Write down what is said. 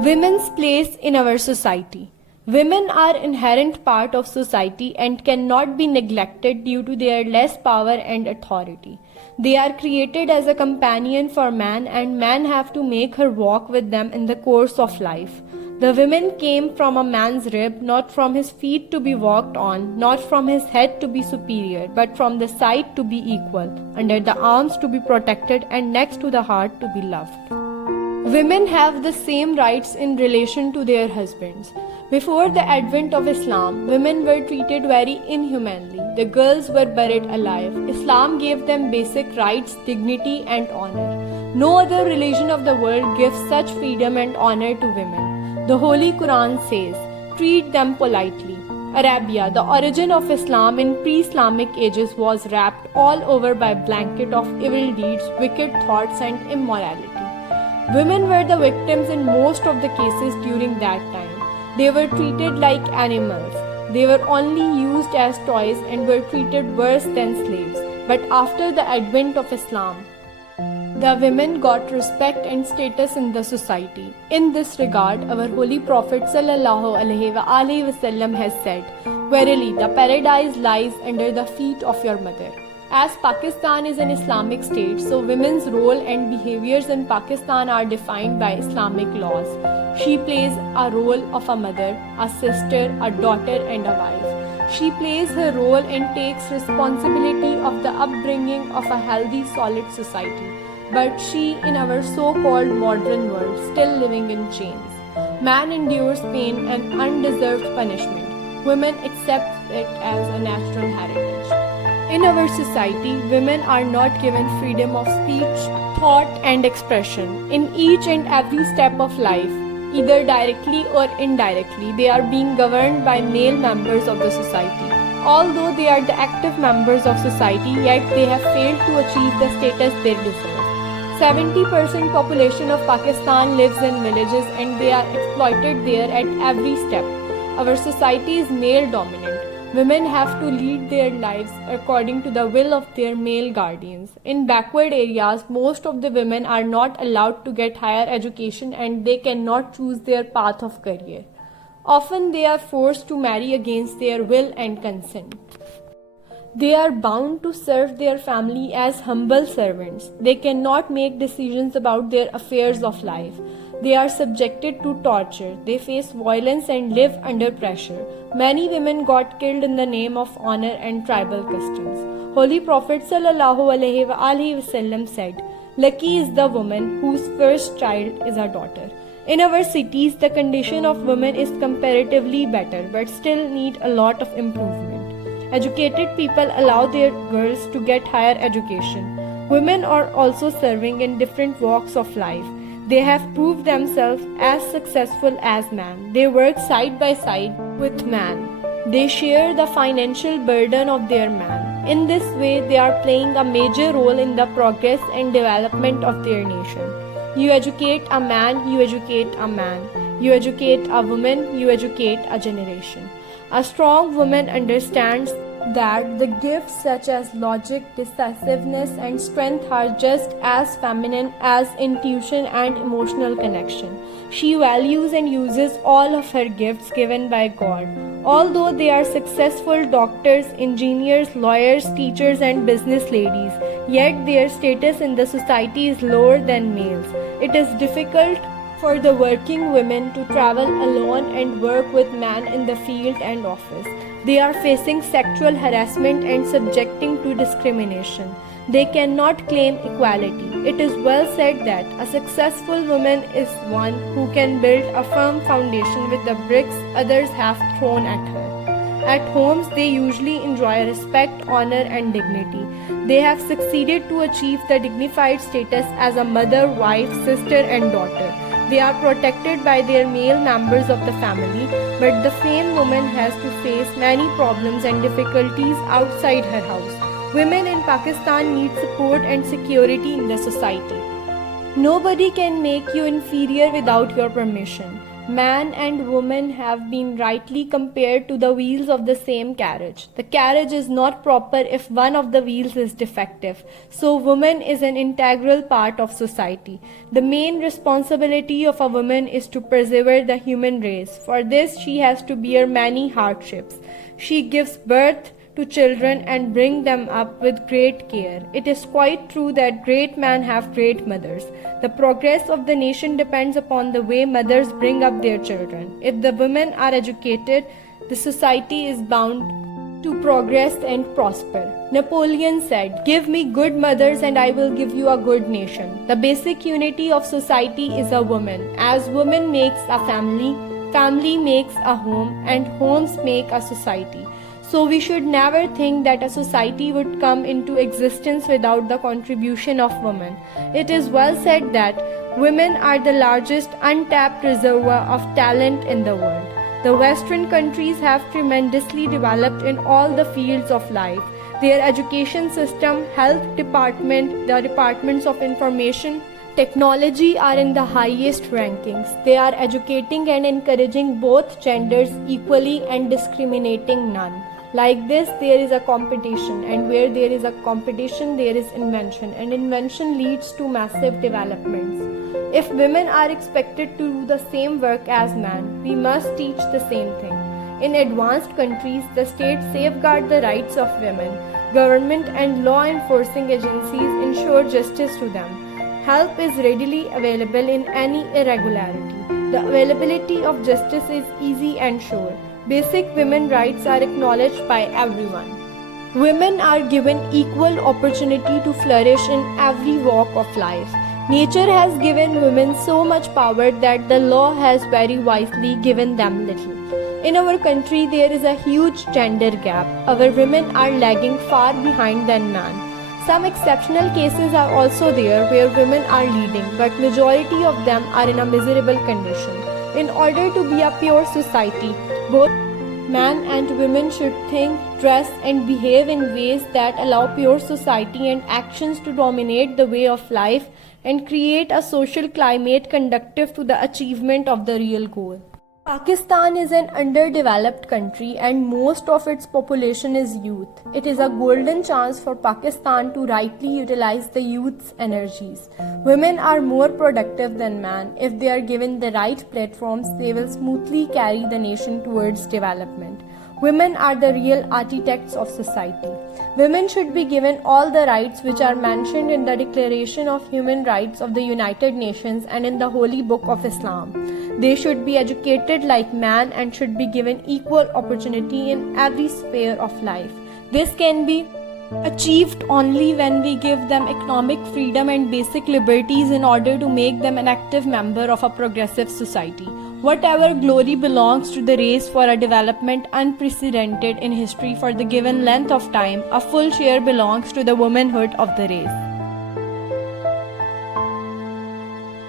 Women's place in our society. Women are inherent part of society and cannot be neglected due to their less power and authority. They are created as a companion for man, and man have to make her walk with them in the course of life. The women came from a man's rib, not from his feet to be walked on, not from his head to be superior, but from the side to be equal, under the arms to be protected, and next to the heart to be loved. Women have the same rights in relation to their husbands. Before the advent of Islam, women were treated very inhumanly. The girls were buried alive. Islam gave them basic rights, dignity, and honor. No other religion of the world gives such freedom and honor to women. The Holy Quran says, "Treat them politely." Arabia, the origin of Islam in pre-Islamic ages, was wrapped all over by a blanket of evil deeds, wicked thoughts, and immorality. Women were the victims in most of the cases during that time. They were treated like animals. They were only used as toys and were treated worse than slaves. But after the advent of Islam, the women got respect and status in the society. In this regard, our Holy Prophet ﷺ has said, "Verily, the paradise lies under the feet of your mother." As Pakistan is an Islamic state, so women's role and behaviors in Pakistan are defined by Islamic laws. She plays a role of a mother, a sister, a daughter, and a wife. She plays her role and takes responsibility of the upbringing of a healthy, solid society. But she, in our so-called modern world, still living in chains. Man endures pain and undeserved punishment. Women accept it as a natural heritage. In our society, women are not given freedom of speech, thought, and expression. In each and every step of life, either directly or indirectly, they are being governed by male members of the society. Although they are the active members of society, yet they have failed to achieve the status they deserve. 70% population of Pakistan lives in villages and they are exploited there at every step. Our society is male dominant. Women have to lead their lives according to the will of their male guardians. In backward areas, most of the women are not allowed to get higher education and they cannot choose their path of career. Often they are forced to marry against their will and consent. They are bound to serve their family as humble servants. They cannot make decisions about their affairs of life. They are subjected to torture. They face violence and live under pressure. Many women got killed in the name of honor and tribal customs. Holy Prophet ﷺ said, "Lucky is the woman whose first child is a daughter." In our cities, the condition of women is comparatively better, but still need a lot of improvement. Educated people allow their girls to get higher education. Women are also serving in different walks of life. They have proved themselves as successful as man. They work side by side with man. They share the financial burden of their man. In this way, they are playing a major role in the progress and development of their nation. You educate a man, you educate a man. You educate a woman, you educate a generation. A strong woman understands that the gifts such as logic, decisiveness, and strength are just as feminine as intuition and emotional connection. She values and uses all of her gifts given by God. Although they are successful doctors, engineers, lawyers, teachers, and business ladies, yet their status in the society is lower than males. It is difficult for the working women to travel alone and work with men in the field and office. They are facing sexual harassment and subjecting to discrimination. They cannot claim equality. It is well said that a successful woman is one who can build a firm foundation with the bricks others have thrown at her. At homes, they usually enjoy respect, honor, and dignity. They have succeeded to achieve the dignified status as a mother, wife, sister, and daughter. They are protected by their male members of the family, but the same woman has to face many problems and difficulties outside her house. Women in Pakistan need support and security in the society. Nobody can make you inferior without your permission. Man and woman have been rightly compared to the wheels of the same carriage. The carriage is not proper if one of the wheels is defective. So woman is an integral part of society. The main responsibility of a woman is to preserve the human race. For this she has to bear many hardships. She gives birth to children and bring them up with great care. It is quite true that great men have great mothers. The progress of the nation depends upon the way mothers bring up their children. If the women are educated, the society is bound to progress and prosper. Napoleon said, "Give me good mothers and I will give you a good nation." The basic unity of society is a woman. As woman makes a family, family makes a home, and homes make a society. So we should never think that a society would come into existence without the contribution of women. It is well said that women are the largest untapped reservoir of talent in the world. The Western countries have tremendously developed in all the fields of life. Their education system, health department, the departments of information, technology are in the highest rankings. They are educating and encouraging both genders equally and discriminating none. Like this, there is a competition, and where there is a competition, there is invention, and invention leads to massive developments. If women are expected to do the same work as men, we must teach the same thing. In advanced countries, the states safeguard the rights of women. Government and law enforcing agencies ensure justice to them. Help is readily available in any irregularity. The availability of justice is easy and sure. Basic women rights are acknowledged by everyone. Women are given equal opportunity to flourish in every walk of life. Nature has given women so much power that the law has very wisely given them little. In our country, there is a huge gender gap. Our women are lagging far behind than men. Some exceptional cases are also there where women are leading, but majority of them are in a miserable condition. In order to be a pure society, both men and women should think, dress, and behave in ways that allow pure society and actions to dominate the way of life and create a social climate conducive to the achievement of the real goal. Pakistan is an underdeveloped country and most of its population is youth. It is a golden chance for Pakistan to rightly utilize the youth's energies. Women are more productive than men. If they are given the right platforms, they will smoothly carry the nation towards development. Women are the real architects of society. Women should be given all the rights which are mentioned in the Declaration of Human Rights of the United Nations and in the Holy Book of Islam. They should be educated like men and should be given equal opportunity in every sphere of life. This can be achieved only when we give them economic freedom and basic liberties in order to make them an active member of a progressive society. Whatever glory belongs to the race for a development unprecedented in history for the given length of time, a full share belongs to the womanhood of the race.